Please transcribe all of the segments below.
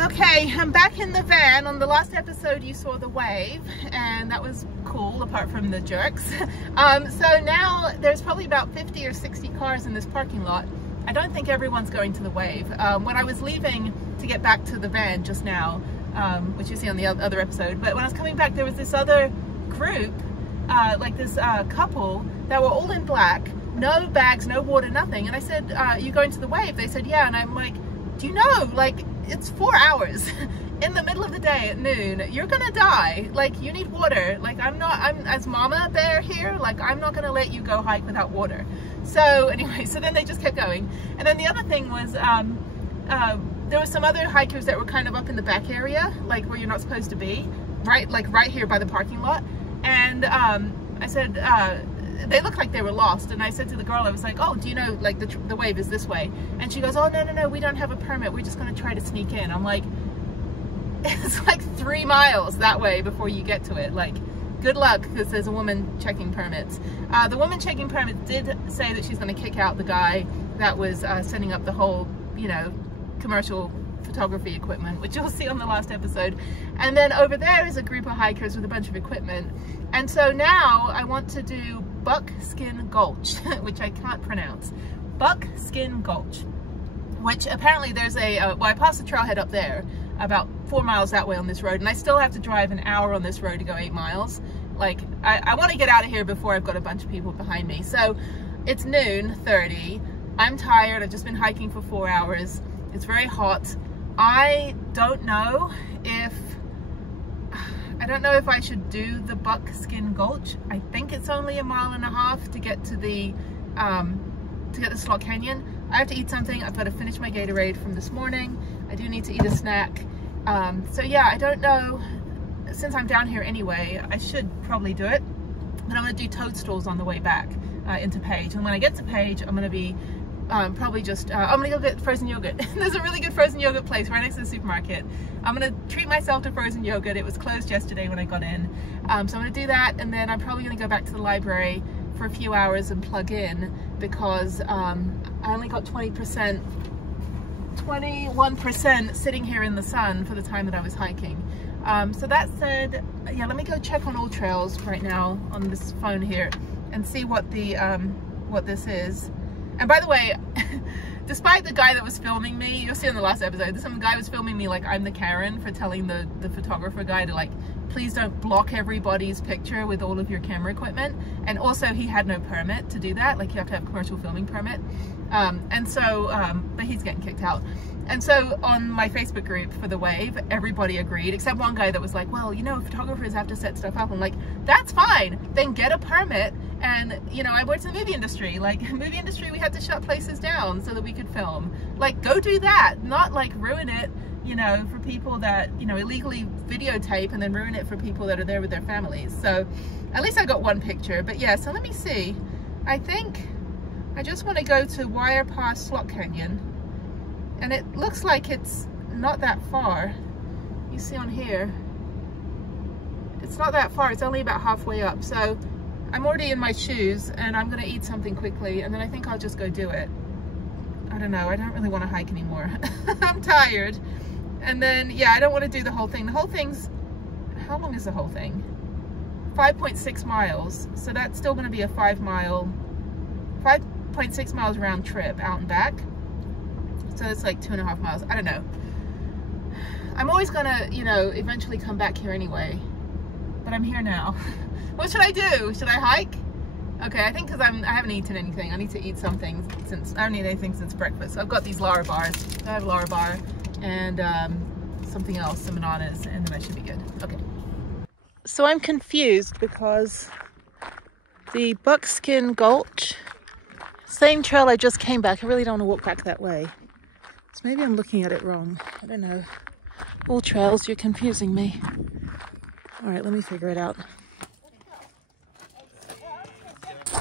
Okay, I'm back in the van. On the last episode you saw the wave and that was cool apart from the jerks. So now there's probably about 50 or 60 cars in this parking lot. I don't think everyone's going to the wave. When I was leaving to get back to the van just now, which you see on the other episode, but when I was coming back there was this other group, like this couple that were all in black, no bags, no water, nothing. And I said, are you going to the wave? They said, yeah. And I'm like, do you know, like, it's 4 hours in the middle of the day at noon. You're gonna die. Like, you need water. Like, I'm as mama bear here, like, I'm not gonna let you go hike without water. So anyway, so then they just kept going. And then the other thing was, there was some other hikers that were kind of up in the back area, like where you're not supposed to be, right? Like right here by the parking lot. And I said, they looked like they were lost, and I said to the girl, I was like, oh, do you know, like, the wave is this way? And she goes, oh, no, we don't have a permit, we're just going to try to sneak in. I'm like, it's like 3 miles that way before you get to it. Like, good luck, because there's a woman checking permits. The woman checking permits did say that she's going to kick out the guy that was setting up the whole, you know, commercial photography equipment, which you'll see on the last episode. And then over there is a group of hikers with a bunch of equipment. And so now I want to do Buckskin Gulch, which I can't pronounce. Buckskin Gulch, which apparently there's a, well, I passed the trailhead up there, about 4 miles that way on this road, and I still have to drive an hour on this road to go 8 miles. Like, I want to get out of here before I've got a bunch of people behind me. So it's noon 30. I'm tired. I've just been hiking for 4 hours. It's very hot. I don't know if I should do the Buckskin Gulch. I think it's only 1.5 miles to get to the Slot Canyon. I have to eat something. I've got to finish my Gatorade from this morning. I do need to eat a snack. So yeah, I don't know. Since I'm down here anyway, I should probably do it. But I'm going to do Toadstools on the way back into Page. And when I get to Page, I'm going to be probably just, I'm gonna go get frozen yogurt. There's a really good frozen yogurt place right next to the supermarket. I'm gonna treat myself to frozen yogurt. It was closed yesterday when I got in. So I'm gonna do that, and then I'm probably gonna go back to the library for a few hours and plug in, because I only got 21% sitting here in the sun for the time that I was hiking. So that said, yeah, let me go check on All Trails right now on this phone here and see what the what this is. And by the way, despite the guy that was filming me, you'll see in the last episode, some guy was filming me like I'm the Karen for telling the photographer guy to, like, please don't block everybody's picture with all of your camera equipment. And also he had no permit to do that. Like, you have to have a commercial filming permit. And so, but he's getting kicked out. And so on my Facebook group for the wave, everybody agreed, except one guy that was like, well, you know, photographers have to set stuff up. I'm like, that's fine, then get a permit. And, you know, I worked in the movie industry. Like, movie industry, we had to shut places down so that we could film. Like, go do that, not like ruin it, you know, for people that, you know, illegally videotape and then ruin it for people that are there with their families. So at least I got one picture. But yeah, so let me see. I think I just want to go to Wire Pass Slot Canyon. And it looks like it's not that far. You see on here, it's not that far. It's only about halfway up. So I'm already in my shoes and I'm gonna eat something quickly, and then I think I'll just go do it. I don't know, I don't really want to hike anymore. I'm tired. And then, yeah, I don't want to do the whole thing. The whole thing's, how long is the whole thing? 5.6 miles. So that's still gonna be a 5.6 miles round trip out and back. So it's like 2.5 miles. I don't know. I'm always gonna, you know, eventually come back here anyway. But I'm here now. What should I do? Should I hike? Okay, I think because I haven't eaten anything. I need to eat something since, I haven't eaten anything since breakfast. So I've got these Lara bars. I have a Lara bar and something else, some bananas, and then I should be good. Okay. So I'm confused because the Buckskin Gulch, same trail I just came back. I really don't want to walk back that way. So maybe I'm looking at it wrong. I don't know. All trails, you're confusing me. All right, let me figure it out.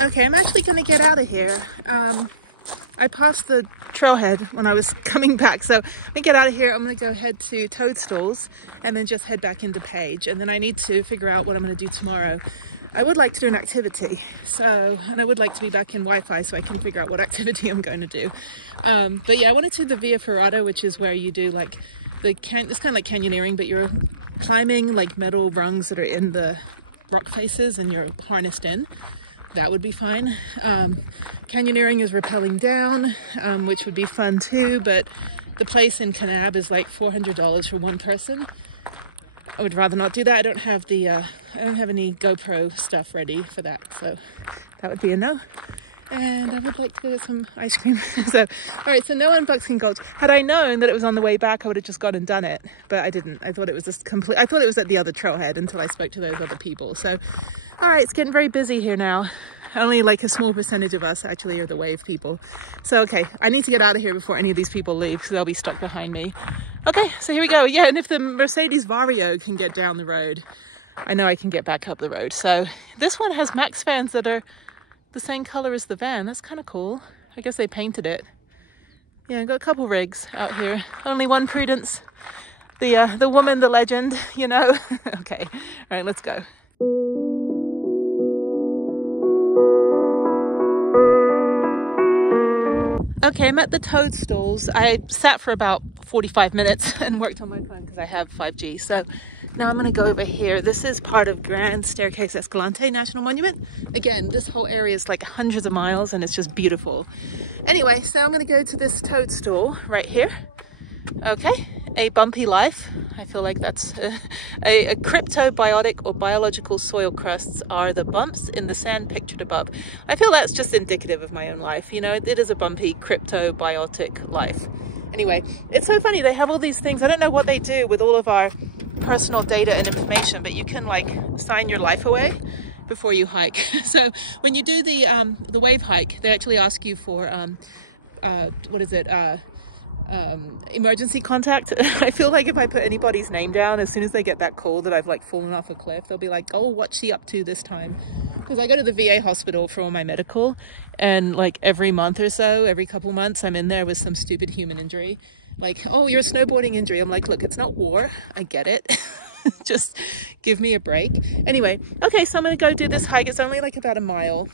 Okay, I'm actually gonna get out of here. I passed the trailhead when I was coming back, so I'm gonna get out of here. I'm gonna go head to Toadstools and then just head back into Page. And then I need to figure out what I'm gonna do tomorrow. I would like to do an activity, and I would like to be back in Wi-Fi so I can figure out what activity I'm going to do. But yeah, I wanted to do the Via Ferrata, which is where you do like it's kind of like canyoneering, but you're climbing like metal rungs that are in the rock faces and you're harnessed in. That would be fine. Canyoneering is rappelling down, which would be fun too, but the place in Kanab is like $400 for one person. I would rather not do that. I don't have any GoPro stuff ready for that, so that would be a no. And I would like to get some ice cream. So, all right, so no on Buckskin Gulch. Had I known that it was on the way back, I would have just gone and done it, but I didn't. I thought it was just I thought it was at the other trailhead until I spoke to those other people. So, all right, it's getting very busy here now. Only like a small percentage of us actually are the wave people. So, okay, I need to get out of here before any of these people leave because they'll be stuck behind me. Okay, so here we go. Yeah, and if the Mercedes Vario can get down the road, I know I can get back up the road. So this one has Max fans that are the same color as the van. That's kind of cool. I guess they painted it. Yeah, I've got a couple rigs out here. Only one Prudence. The woman, the legend, you know. Okay, all right, let's go. Okay, I'm at the TOADSTOOLS. I sat for about 45 minutes and worked on my phone because I have 5G. So now I'm going to go over here. This is part of Grand Staircase Escalante National Monument. Again, this whole area is like hundreds of miles and it's just beautiful. Anyway, so I'm going to go to this toadstool right here. Okay, a bumpy life. I feel like that's a cryptobiotic or biological soil crusts are the bumps in the sand pictured above. I feel that's just indicative of my own life. You know, it is a bumpy cryptobiotic life. Anyway, it's so funny. They have all these things. I don't know what they do with all of our personal data and information, but you can like sign your life away before you hike. So when you do the wave hike, they actually ask you for what is it? Emergency contact. I feel like if I put anybody's name down, as soon as they get that call that I've like fallen off a cliff, they'll be like, oh, what's she up to this time? Because I go to the VA hospital for all my medical, and like every month or so, every couple months, I'm in there with some stupid human injury. Like, oh, you're a snowboarding injury. I'm like, look, it's not war. I get it. Just give me a break. Anyway, okay, so I'm gonna go do this hike. It's only like about a mile.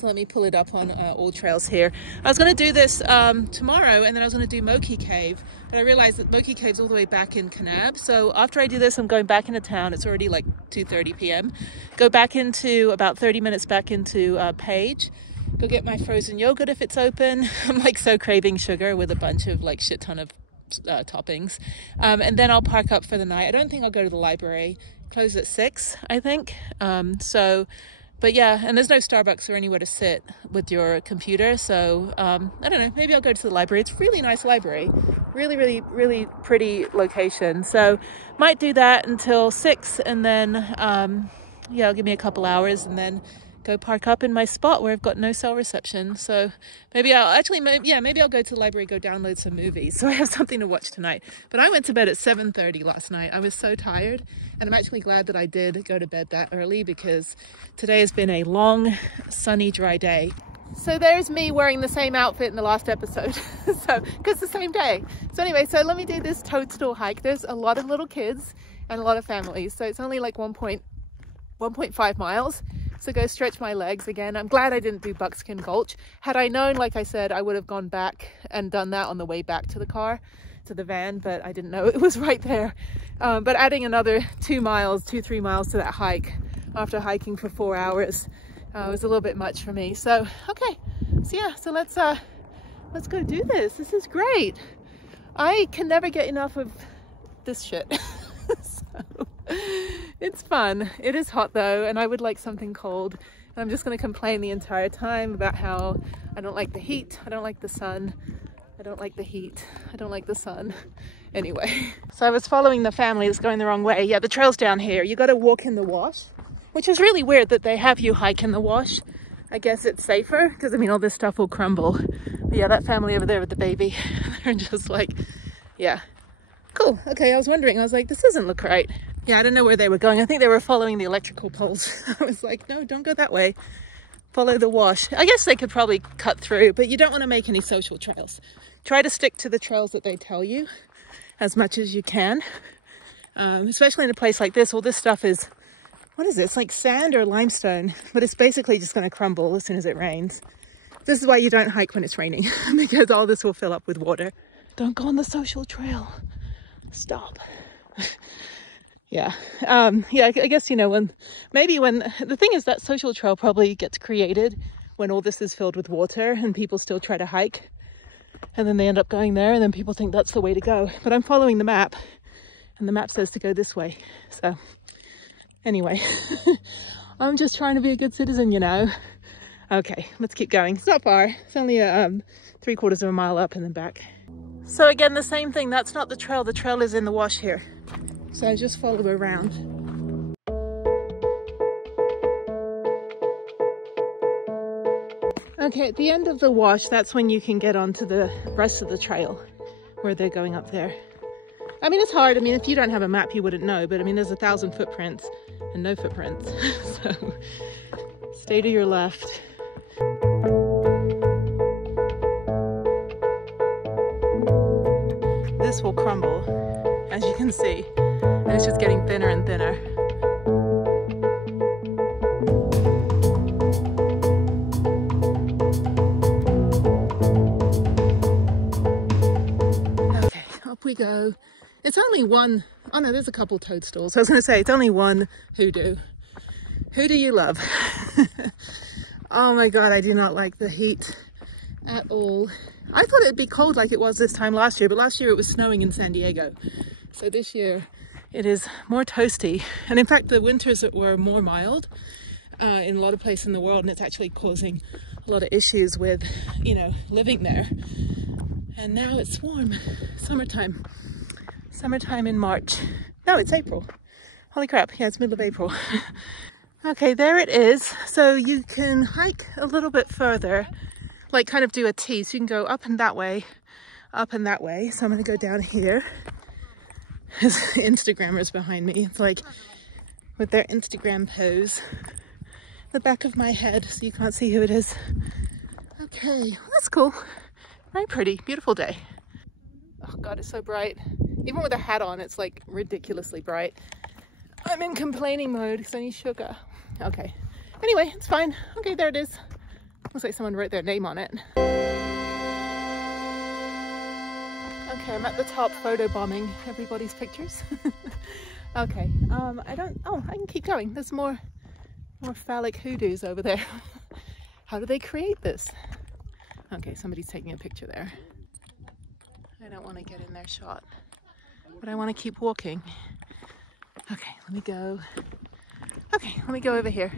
So let me pull it up on all trails here. I was going to do this tomorrow, and then I was going to do Moki Cave, but I realized that Moki Cave's all the way back in Kanab. So after I do this, I'm going back into town. It's already like 2:30 p.m. Go back into about 30 minutes back into Page. Go get my frozen yogurt if it's open. I'm like so craving sugar with a bunch of like shit ton of toppings. And then I'll park up for the night. I don't think I'll go to the library. Close at 6, I think. But yeah, and there's no Starbucks or anywhere to sit with your computer. So I don't know, maybe I'll go to the library. It's a really nice library. Really, really, really pretty location. So might do that until 6, and then yeah, it'll give me a couple hours and then go park up in my spot where I've got no cell reception. So maybe I'll maybe I'll go to the library, go download some movies so I have something to watch tonight. But I went to bed at 7:30 last night. I was so tired, and I'm actually glad that I did go to bed that early because today has been a long, sunny, dry day. So there's me wearing the same outfit in the last episode. So, because the same day. So anyway, so let me do this toadstool hike. There's a lot of little kids and a lot of families. So it's only like 1.5 miles. So go stretch my legs again. I'm glad I didn't do Buckskin Gulch. Had I known, like I said, I would have gone back and done that on the way back to the car, to the van, but I didn't know it was right there. But adding another 3 miles to that hike after hiking for 4 hours was a little bit much for me. So, okay. So yeah, so let's go do this. This is great. I can never get enough of this shit. So, it's fun. It is hot though, and I would like something cold. And I'm just going to complain the entire time about how I don't like the heat, I don't like the sun, I don't like the heat, I don't like the sun. Anyway, so I was following the family that's going the wrong way. Yeah, the trail's down here. You got to walk in the wash, which is really weird that they have you hike in the wash. I guess it's safer because I mean all this stuff will crumble. But yeah, that family over there with the baby, they're just like, yeah. Cool. Okay, I was wondering, I was like, this doesn't look right. Yeah, I don't know where they were going. I think they were following the electrical poles. I was like, no, don't go that way. Follow the wash. I guess they could probably cut through, but you don't want to make any social trails. Try to stick to the trails that they tell you as much as you can. Especially in a place like this. All this stuff is, what is it? It's like sand or limestone, but it's basically just going to crumble as soon as it rains. This is why you don't hike when it's raining, because all this will fill up with water. Don't go on the social trail. Stop. Yeah. Yeah, I guess, you know, when the thing is that social trail probably gets created when all this is filled with water and people still try to hike, and then they end up going there, and then people think that's the way to go. But I'm following the map, and the map says to go this way. So anyway, I'm just trying to be a good citizen, you know. Okay, let's keep going. It's not far. It's only a 3/4 of a mile up and then back. So again, the same thing. That's not the trail. The trail is in the wash here. So I just follow around. Okay, at the end of the wash, that's when you can get onto the rest of the trail where they're going up there. I mean, it's hard. I mean, if you don't have a map, you wouldn't know. But I mean, there's 1,000 footprints and no footprints. So stay to your left. This will crumble, as you can see, and it's just getting thinner and thinner. Okay, up we go. It's only one, oh no, there's a couple toadstools. I was going to say, it's only one hoodoo. Who do you love? Oh my God, I do not like the heat at all. I thought it'd be cold like it was this time last year, but last year it was snowing in San Diego. So this year it is more toasty. And in fact, the winters were more mild in a lot of places in the world, and it's actually causing a lot of issues with, you know, living there. And now it's warm. Summertime. Summertime in March. No, it's April. Holy crap. Yeah, it's middle of April. Okay, there it is. So you can hike a little bit further, like kind of do a T. So you can go up and that way, up and that way. So I'm going to go down here. There's Instagrammers behind me. It's like with their Instagram pose. The back of my head, so you can't see who it is. Okay, well, that's cool. Very pretty, beautiful day. Oh God, it's so bright. Even with a hat on, it's like ridiculously bright. I'm in complaining mode because I need sugar. Okay. Anyway, it's fine. Okay, there it is. Looks like someone wrote their name on it. Okay, I'm at the top photo bombing everybody's pictures. Okay, I can keep going. There's more phallic hoodoos over there. How do they create this? Okay, somebody's taking a picture there. I don't want to get in their shot, but I want to keep walking. Okay, let me go. Okay, let me go over here.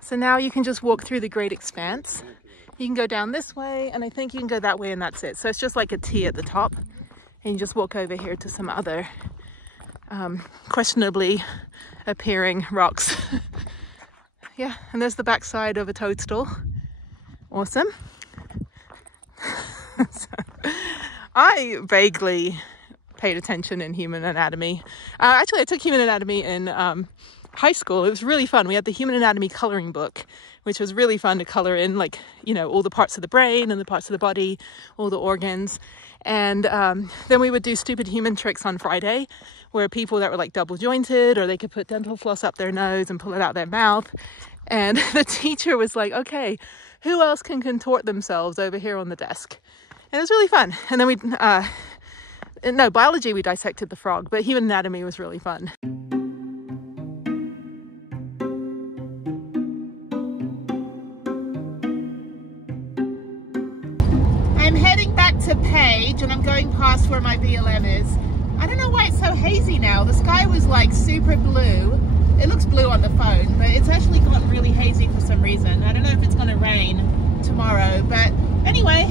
So now you can just walk through the great expanse. You can go down this way, and I think you can go that way, and that's it. So it's just like a T at the top, and you just walk over here to some other questionably appearing rocks. Yeah, and there's the backside of a toadstool. Awesome. So, I vaguely paid attention in human anatomy. Actually, I took human anatomy in high school. It was really fun. We had the human anatomy coloring book, which was really fun to color in, like, you know, all the parts of the brain and the parts of the body, all the organs. And then we would do stupid human tricks on Friday, where people that were like double jointed, or they could put dental floss up their nose and pull it out their mouth. And the teacher was like, okay, who else can contort themselves over here on the desk? And it was really fun. And then we, no, biology, we dissected the frog, but human anatomy was really fun. I'm heading back to Page, and I'm going past where my BLM is. I don't know why it's so hazy now. The sky was like super blue. It looks blue on the phone, but it's actually got really hazy for some reason. I don't know if it's going to rain tomorrow, but anyway,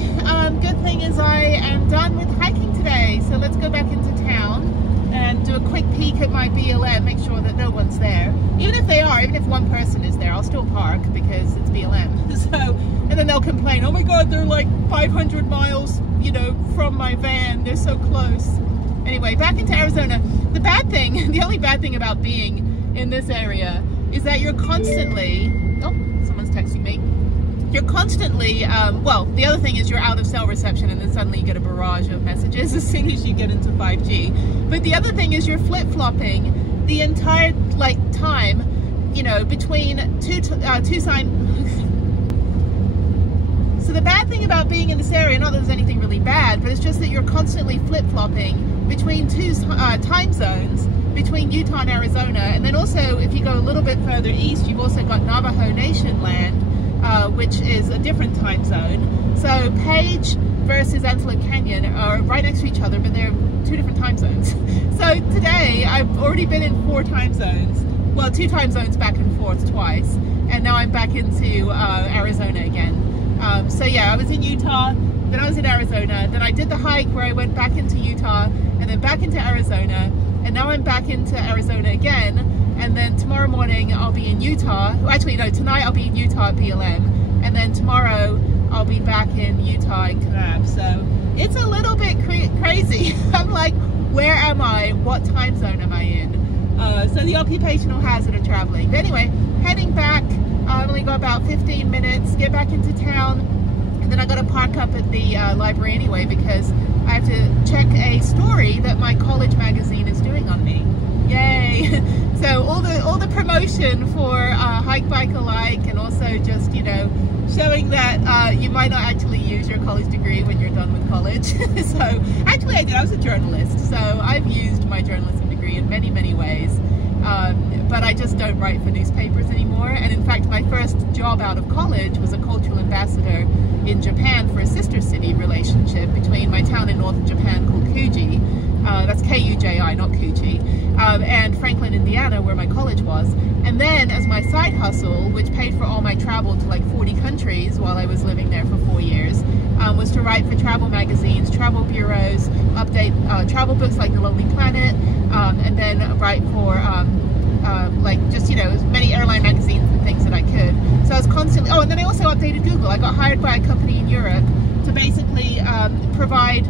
good thing is I am done with hiking today. So let's go back into town and do a quick peek at my BLM, make sure that no one's there. Even if they are, even if one person is there, I'll still park because it's BLM. So, and then they'll complain, oh my God, they're like 500 miles, you know, from my van. They're so close. Anyway, back into Arizona. The bad thing, the only bad thing about being in this area is that you're constantly, oh, someone's texting me. You're constantly, well, the other thing is you're out of cell reception, and then suddenly you get a barrage of messages as soon as you get into 5G. But the other thing is you're flip-flopping the entire, like, time, you know, between two sign. So the bad thing about being in this area, not that there's anything really bad, but it's just that you're constantly flip-flopping between two time zones, between Utah and Arizona. And then also, if you go a little bit further east, you've also got Navajo Nation land, which is a different time zone. So Page versus Antelope Canyon are right next to each other, but they're two different time zones. So today, I've already been in 4 time zones. Well, 2 time zones back and forth twice, and now I'm back into Arizona again. So yeah, I was in Utah, then I was in Arizona, then I did the hike where I went back into Utah, and then back into Arizona, and now I'm back into Arizona again, and then tomorrow morning I'll be in Utah. Well, actually no, tonight I'll be in Utah at BLM, and then tomorrow I'll be back in Utah in Kanab. So it's a little bit crazy. I'm like, where am I? What time zone am I in? So the occupational hazard of traveling. But anyway, heading back, I've only got about 15 minutes, get back into town, and then I got to park up at the library anyway because I have to check a story that my college magazine is doing on me. Yay! So all the promotion for Hike Bike Alike, and also just, you know, showing that you might not actually use your college degree when you're done with college. So actually I did, I was a journalist, so I've used my journalism degree in many ways, but I just don't write for newspapers anymore. And in fact, my first job out of college was a cultural ambassador in Japan for a sister city relationship between my town in northern Japan called Kuji, that's K-U-J-I, not Kuji, and Franklin, Indiana, where my college was. And then as my side hustle, which paid for all my travel to like 40 countries while I was living there for 4 years, was to write for travel magazines, travel bureaus, update travel books like The Lonely Planet, and then write for like just, you know, as many airline magazines and things that I could. So I was constantly, oh, and then I also updated Google. I got hired by a company in Europe to basically provide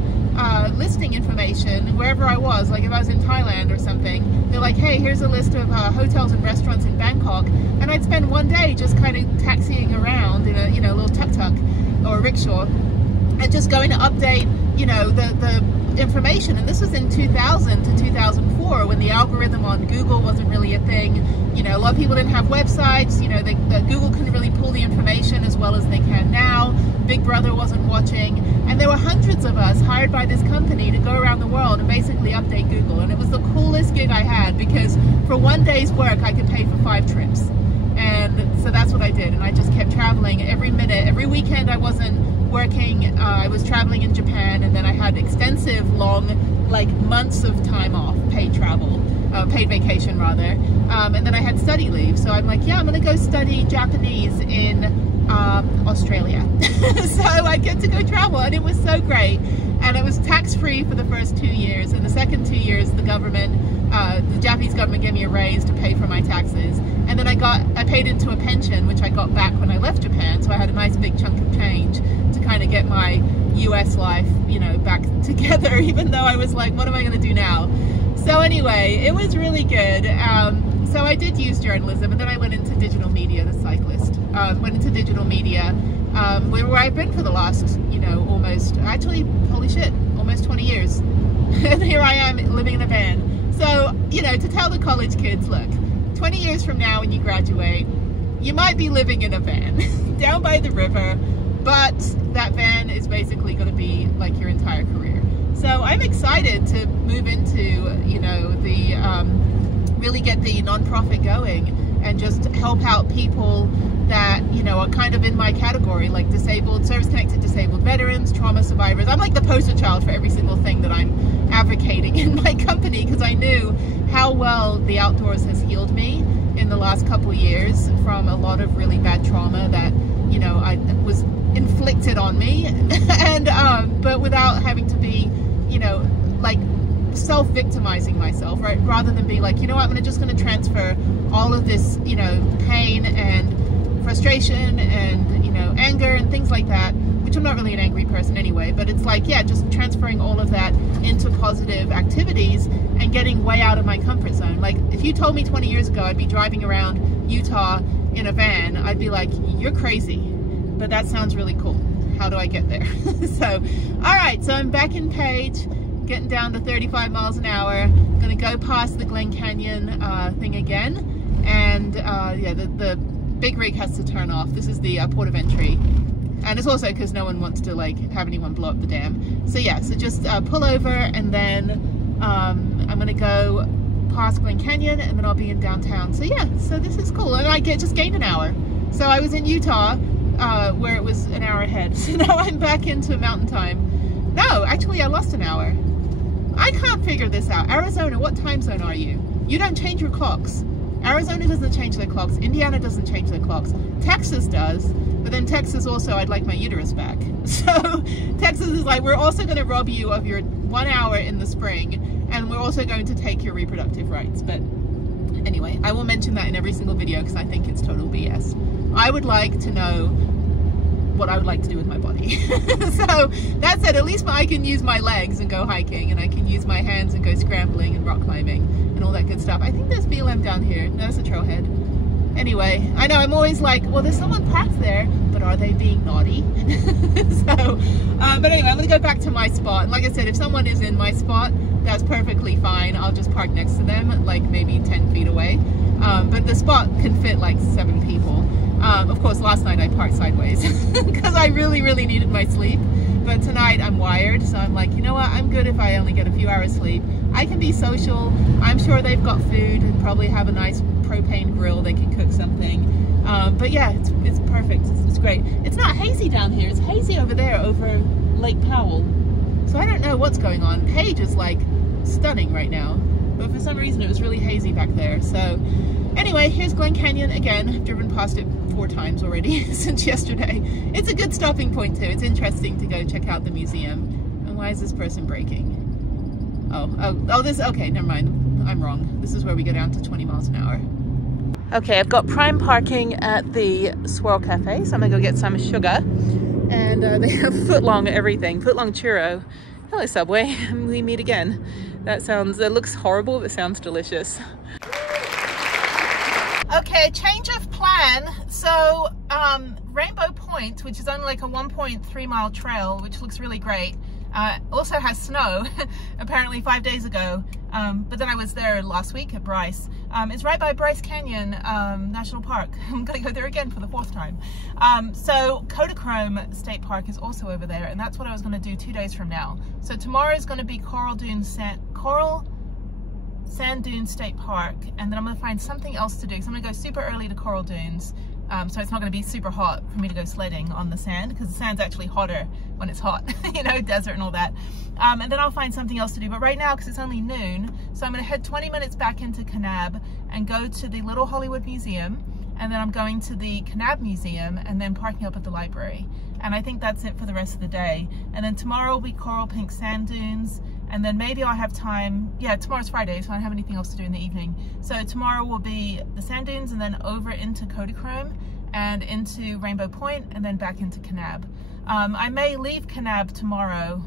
listing information wherever I was. Like if I was in Thailand or something, they're like, hey, here's a list of hotels and restaurants in Bangkok, and I'd spend one day just kind of taxiing around in a, you know, little tuk-tuk or a rickshaw and just going to update, you know, the information. And this was in 2000 to 2004 when the algorithm on Google wasn't really a thing. You know, a lot of people didn't have websites. You know, Google couldn't really pull the information as well as they can now. Big Brother wasn't watching, and there were hundreds of us hired by this company to go around the world and basically update Google. And it was the coolest gig I had because for one day's work I could pay for 5 trips. And so that's what I did, and I just kept traveling every minute. Every weekend I wasn't working, I was traveling in Japan, and then I had extensive, long, like months of time off, paid travel, paid vacation rather, and then I had study leave. So I'm like, yeah, I'm gonna go study Japanese in Australia. So I get to go travel, and it was so great. And it was tax-free for the first 2 years, and the second 2 years the government, the Japanese government gave me a raise to pay for my taxes. And then I paid into a pension, which I got back when I left Japan, so I had a nice big chunk of change to kind of get my US life, you know, back together, even though I was like, what am I going to do now? So anyway, it was really good. So I did use journalism, and then I went into digital media, the cyclist. Went into digital media, where I've been for the last, you know, almost, actually, holy shit, almost 20 years. And here I am living in a van. So, you know, to tell the college kids, look, 20 years from now when you graduate, you might be living in a van down by the river, but that van is basically going to be like your entire career. So I'm excited to move into, you know, the really get the nonprofit going and just help out people that, you know, are kind of in my category, like disabled, service-connected disabled veterans, trauma survivors. I'm like the poster child for every single thing that I'm advocating in my company, because I knew how well the outdoors has healed me in the last couple years from a lot of really bad trauma that, you know, I was inflicted on me, and but without having to be, you know, like self-victimizing myself, right? Rather than be like, you know what, I'm just going to transfer all of this, you know, pain and frustration and, you know, anger and things like that, which I'm not really an angry person anyway, but it's like, yeah, just transferring all of that into positive activities and getting way out of my comfort zone. Like, if you told me 20 years ago I'd be driving around Utah in a van, I'd be like, you're crazy, but that sounds really cool. How do I get there? So, all right, so I'm back in Page, getting down to 35 miles an hour. Gonna go past the Glen Canyon thing again, and yeah, the big rig has to turn off. This is the port of entry, and it's also because no one wants to like have anyone blow up the dam. So yeah, so just pull over and then I'm gonna go past Glen Canyon and then I'll be in downtown. So yeah, so this is cool. And I just gained an hour. So I was in Utah where it was an hour ahead. So now I'm back into mountain time. No, actually I lost an hour. I can't figure this out. Arizona, what time zone are you? You don't change your clocks. Arizona doesn't change their clocks. Indiana doesn't change their clocks. Texas does. But then Texas also, I'd like my uterus back. So Texas is like, we're also going to rob you of your 1 hour in the spring, and we're also going to take your reproductive rights. But anyway, I will mention that in every single video because I think it's total BS. I would like to know what I would like to do with my body. So that said, at least I can use my legs and go hiking, and I can use my hands and go scrambling and rock climbing and all that good stuff. I think there's BLM down here. No, it's a trailhead. Anyway, I know I'm always like, well, there's someone parked there, but are they being naughty? So, but anyway, I'm gonna go back to my spot. And like I said, if someone is in my spot, that's perfectly fine. I'll just park next to them, like maybe 10 feet away. But the spot can fit like 7 people. Of course, last night I parked sideways because I really, really needed my sleep. But tonight I'm wired, so I'm like, you know what? I'm good if I only get a few hours sleep. I can be social. I'm sure they've got food and probably have a nice propane grill. They can cook something. But yeah, it's perfect. It's great. It's not hazy down here. It's hazy over there, over Lake Powell. So I don't know what's going on. Page is like stunning right now, but for some reason it was really hazy back there. So anyway, here's Glen Canyon again. I've driven past it 4 times already since yesterday. It's a good stopping point too. It's interesting to go check out the museum. And why is this person braking? Oh, this, okay, never mind. I'm wrong. This is where we go down to 20 miles an hour. Okay, I've got prime parking at the Swirl Cafe, so I'm gonna go get some sugar. And they have footlong everything, footlong churro. Hello, Subway. We meet again. It looks horrible, but sounds delicious. Okay, change of plan. So, Rainbow Point, which is only like a 1.3 mile trail, which looks really great, also has snow, apparently 5 days ago. But then I was there last week at Bryce. It's right by Bryce Canyon National Park. I'm gonna go there again for the 4th time. So Kodachrome State Park is also over there, and that's what I was gonna do 2 days from now. So tomorrow is gonna be Coral Sand Dunes State Park, and then I'm gonna find something else to do. So I'm gonna go super early to Coral Dunes. So it's not going to be super hot for me to go sledding on the sand, because the sand's actually hotter when it's hot, you know, desert and all that. And then I'll find something else to do. But right now, because it's only noon, so I'm going to head 20 minutes back into Kanab and go to the Little Hollywood Museum. And then I'm going to the Kanab Museum and then parking up at the library. And I think that's it for the rest of the day. And then tomorrow will be Coral Pink Sand Dunes. And then maybe I'll have time, yeah, tomorrow's Friday, so I don't have anything else to do in the evening. So tomorrow will be the sand dunes and then over into Kodachrome and into Rainbow Point and then back into Kanab. I may leave Kanab tomorrow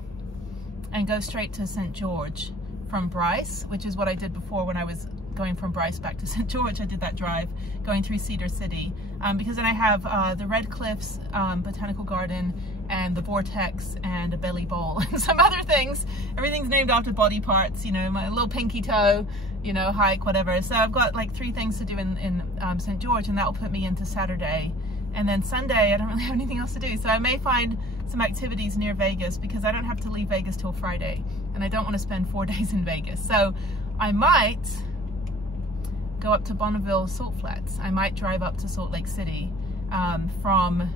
and go straight to St. George from Bryce, which is what I did before when I was going from Bryce back to St. George. I did that drive going through Cedar City, because then I have the Red Cliffs Botanical Garden and the Vortex and a belly bowl and some other things. Everything's named after body parts, you know, my little pinky toe, you know, hike, whatever. So I've got like 3 things to do in St. George, and that will put me into Saturday. And then Sunday, I don't really have anything else to do. So I may find some activities near Vegas, because I don't have to leave Vegas till Friday, and I don't want to spend 4 days in Vegas. So I might go up to Bonneville Salt Flats. I might drive up to Salt Lake City from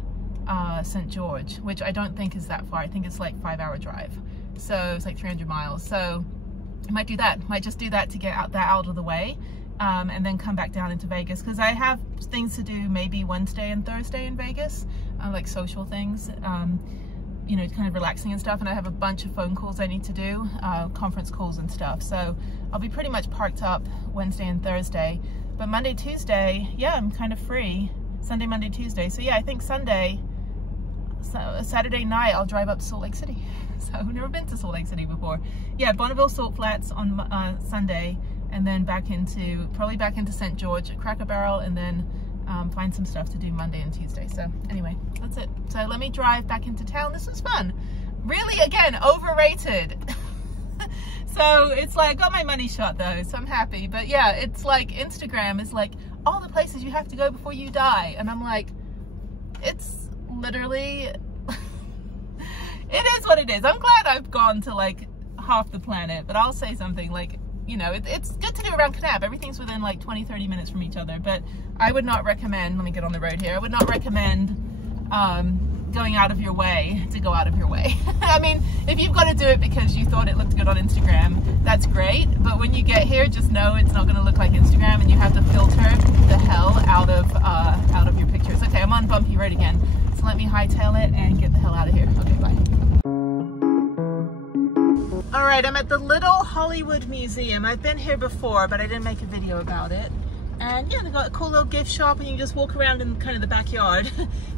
St. George, which I don't think is that far. I think it's like 5-hour drive. So it's like 300 miles. So I might do that. Might just do that to get that out of the way, and then come back down into Vegas, because I have things to do maybe Wednesday and Thursday in Vegas, like social things, you know, kind of relaxing and stuff. And I have a bunch of phone calls I need to do, conference calls and stuff. So I'll be pretty much parked up Wednesday and Thursday. But Monday, Tuesday, yeah, I'm kind of free. Sunday, Monday, Tuesday. So yeah, I think Sunday, so Saturday night, I'll drive up to Salt Lake City. So I've never been to Salt Lake City before. Yeah, Bonneville Salt Flats on Sunday, and then probably back into St. George at Cracker Barrel, and then find some stuff to do Monday and Tuesday. So anyway, that's it. So let me drive back into town. This was fun. Really, again, overrated. So it's like, I got my money shot though, so I'm happy. But yeah, it's like Instagram is like all the places you have to go before you die. And I'm like, it's literally, it is what it is. I'm glad I've gone to like half the planet, but I'll say something like, you know, it's good to do around Kanab. Everything's within like 20-30 minutes from each other, but I would not recommend, let me get on the road here, I would not recommend going out of your way to go out of your way. I mean, if you've got to do it because you thought it looked good on Instagram, that's great, but when you get here, just know it's not going to look like Instagram, and you have to filter the hell out of your pictures. Okay, I'm on bumpy road again, so let me hightail it and get the hell out of here. Okay, bye. All right, I'm at the Little Hollywood Museum. I've been here before, but I didn't make a video about it. And yeah, they've got a cool little gift shop, and you can just walk around in kind of the backyard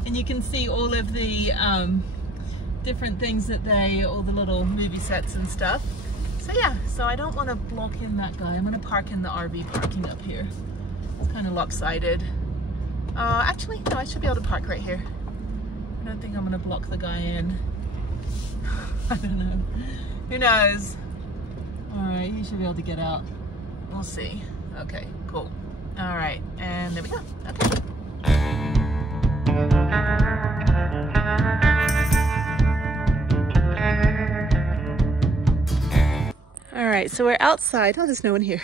and you can see all of the different things that all the little movie sets and stuff. So yeah, so I don't want to block in that guy. I'm going to park in the RV parking up here. It's kind of lopsided. Actually, no, I should be able to park right here. I don't think I'm going to block the guy in. I don't know. Who knows? All right, you should be able to get out. We'll see. Okay, cool. All right, and there we go. Okay. All right, so we're outside. Oh, there's no one here.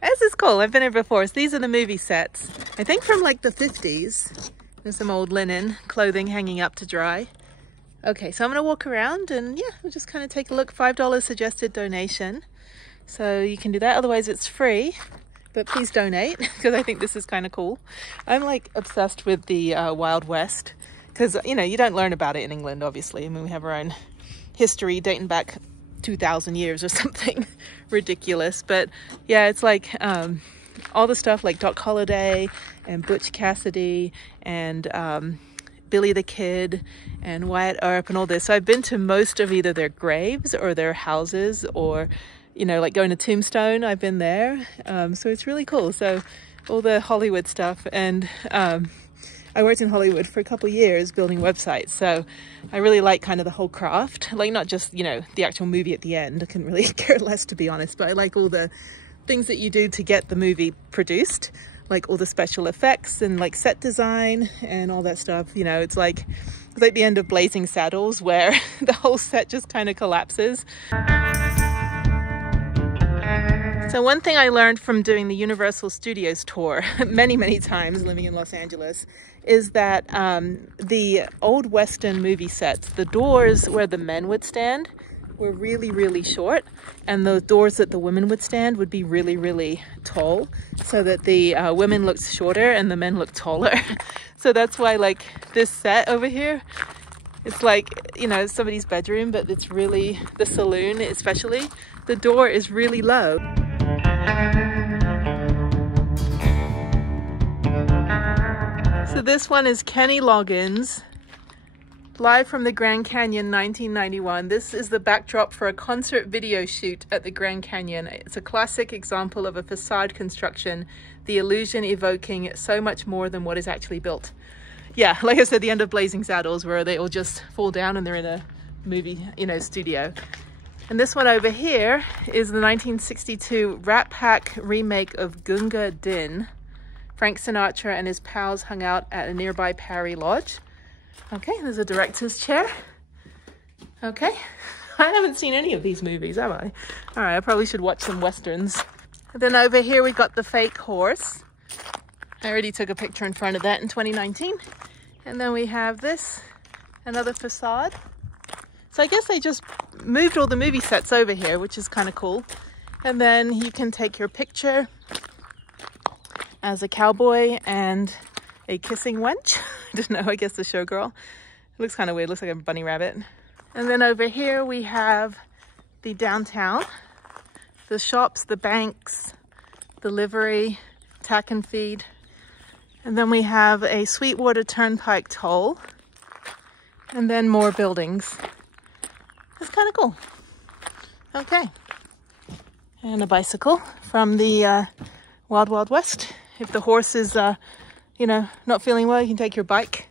This is cool. I've been here before. So these are the movie sets. I think from like the 50s. There's some old linen clothing hanging up to dry. Okay, so I'm gonna walk around and yeah, we'll just kind of take a look. $5 suggested donation. So you can do that, otherwise it's free. But please donate, because I think this is kind of cool. I'm like obsessed with the Wild West, because you know, you don't learn about it in England, obviously. I mean, we have our own history dating back 2,000 years or something ridiculous. But yeah, it's like all the stuff like Doc Holliday and Butch Cassidy and Billy the Kid and Wyatt Earp and all this. So I've been to most of either their graves or their houses, or you know, like going to Tombstone, I've been there. So it's really cool. So all the Hollywood stuff, and I worked in Hollywood for a couple of years building websites. So I really like kind of the whole craft, like not just, you know, the actual movie at the end. I couldn't really care less, to be honest, but I like all the things that you do to get the movie produced, like all the special effects and like set design and all that stuff. You know, it's like the end of Blazing Saddles, where the whole set just kind of collapses. So one thing I learned from doing the Universal Studios tour many times living in Los Angeles is that the old Western movie sets, the doors where the men would stand were really short, and the doors that the women would stand would be really tall, so that the women looked shorter and the men looked taller. So that's why like this set over here, it's like, you know, somebody's bedroom, but it's really the saloon, especially the door is really low. So this one is Kenny Loggins, live from the Grand Canyon 1991. This is the backdrop for a concert video shoot at the Grand Canyon. It's a classic example of a facade construction, the illusion evoking so much more than what is actually built. Yeah, like I said, the end of Blazing Saddles, where they all just fall down and they're in a movie, you know, studio. And this one over here is the 1962 Rat Pack remake of Gunga Din. Frank Sinatra and his pals hung out at a nearby Parry Lodge. Okay, there's a director's chair. Okay, I haven't seen any of these movies, have I? All right, I probably should watch some Westerns. And then over here we got the fake horse. I already took a picture in front of that in 2019. And then we have this, another facade. So I guess they just moved all the movie sets over here, which is kind of cool. And then you can take your picture as a cowboy and a kissing wench. I don't know, I guess the showgirl. It looks kind of weird, looks like a bunny rabbit. And then over here we have the downtown, the shops, the banks, the livery, tack and feed. And then we have a Sweetwater Turnpike toll, and then more buildings. It's kind of cool. Okay. And a bicycle from the Wild Wild West. If the horse is, you know, not feeling well, you can take your bike.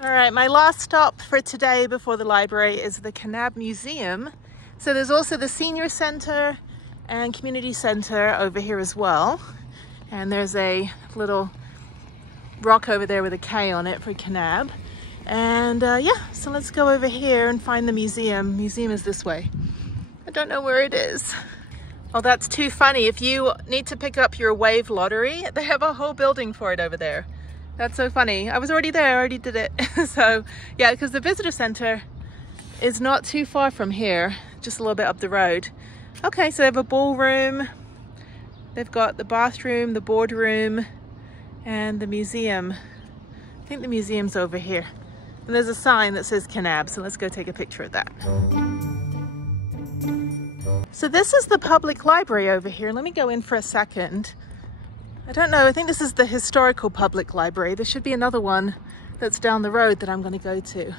All right, my last stop for today before the library is the Kanab Museum. So there's also the Senior Center and Community Center over here as well. And there's a little rock over there with a K on it for Kanab. And yeah, so let's go over here and find the museum. Museum is this way. I don't know where it is. Oh, that's too funny. If you need to pick up your wave lottery, they have a whole building for it over there. That's so funny. I was already there, I already did it. So yeah, because the visitor center is not too far from here, just a little bit up the road. Okay, so they have a ballroom. They've got the bathroom, the boardroom, and the museum. I think the museum's over here. And there's a sign that says Kanab, so let's go take a picture of that. So this is the public library over here. Let me go in for a second. I don't know, I think this is the historical public library. There should be another one that's down the road that I'm going to go to.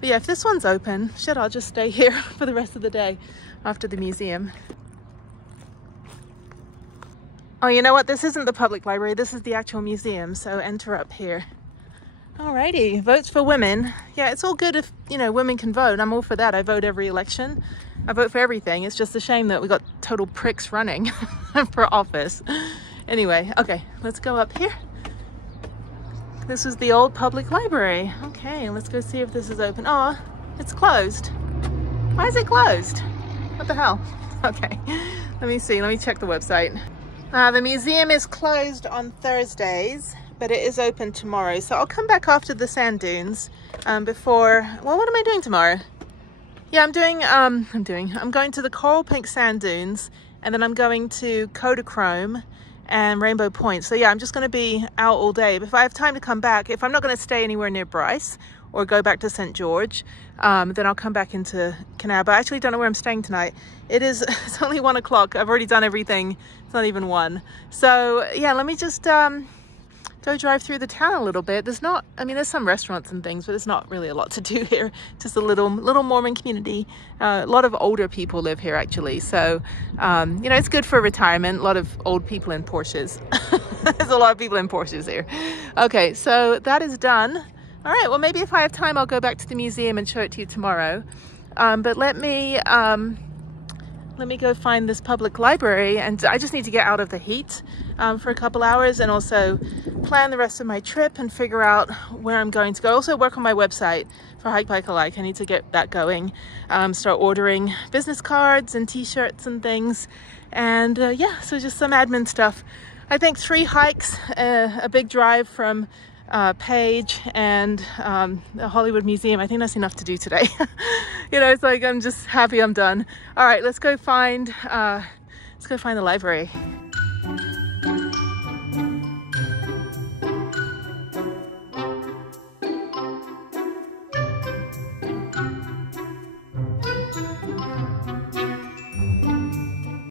But yeah, if this one's open, shit, I'll just stay here for the rest of the day after the museum. Oh, you know what? This isn't the public library. This is the actual museum. So enter up here. Alrighty, votes for women. Yeah, it's all good if, you know, women can vote. I'm all for that. I vote every election. I vote for everything. It's just a shame that we got total pricks running for office. Anyway, okay, let's go up here. This is the old public library. Okay, let's go see if this is open. Oh, it's closed. Why is it closed? What the hell? Okay, let me see. Let me check the website. The museum is closed on Thursdays, but it is open tomorrow. So I'll come back after the sand dunes before, well, what am I doing tomorrow? Yeah, I'm going to the coral pink sand dunes, and then I'm going to Kodachrome and Rainbow Point. So yeah, I'm just going to be out all day. But if I have time to come back, if I'm not going to stay anywhere near Bryce or go back to St. George, then I'll come back into Kanab. I actually don't know where I'm staying tonight. It's only 1 o'clock. I've already done everything. It's not even 1. So yeah, let me just go drive through the town a little bit. There's some restaurants and things, but there's not really a lot to do here. Just a little Mormon community. A lot of older people live here actually. So, you know, it's good for retirement. A lot of old people in Porsches. There's a lot of people in Porsches here. Okay, so that is done. All right, well, maybe if I have time, I'll go back to the museum and show it to you tomorrow. But let me go find this public library, and I just need to get out of the heat for a couple hours and also plan the rest of my trip and figure out where I'm going to go. Also work on my website for Hike Bike Alike. I need to get that going. Start ordering business cards and t-shirts and things. And yeah, so just some admin stuff. I think 3 hikes, a big drive from Page and the Hollywood Museum. I think that's enough to do today. You know, it's like I'm just happy I'm done. All right, let's go find the library.